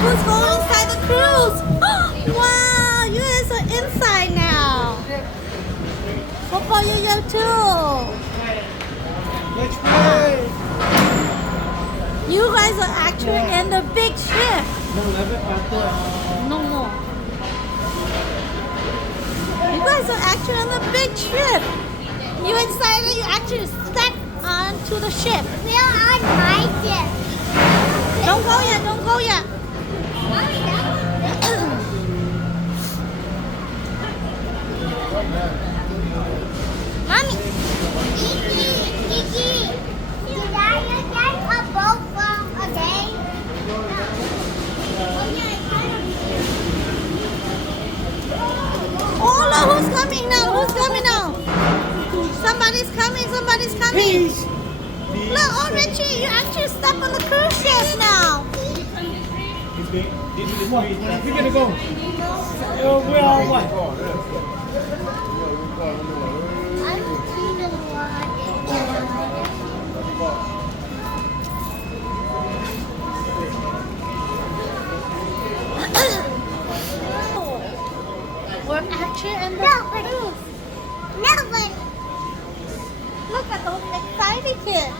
who's going inside the cruise? Wow, you guys are inside now. Football yo-yo too. Let's play. You guys are actually in the big ship. No more. You guys are actually on the big ship. You excited? You actually step onto the ship. We are on my ship. Don't go yet. Don't go yet. Mommy, Gigi, did I get a boat from a day? Oh, look who's coming now. Who's coming now? Somebody's coming. Somebody's coming. Peace. Look, oh Richie, you actually step on the cruise ship now. We're gonna go. We're all what? I don't even We're actually in the Nobody. cruise. Nobody. Look at those excited kids.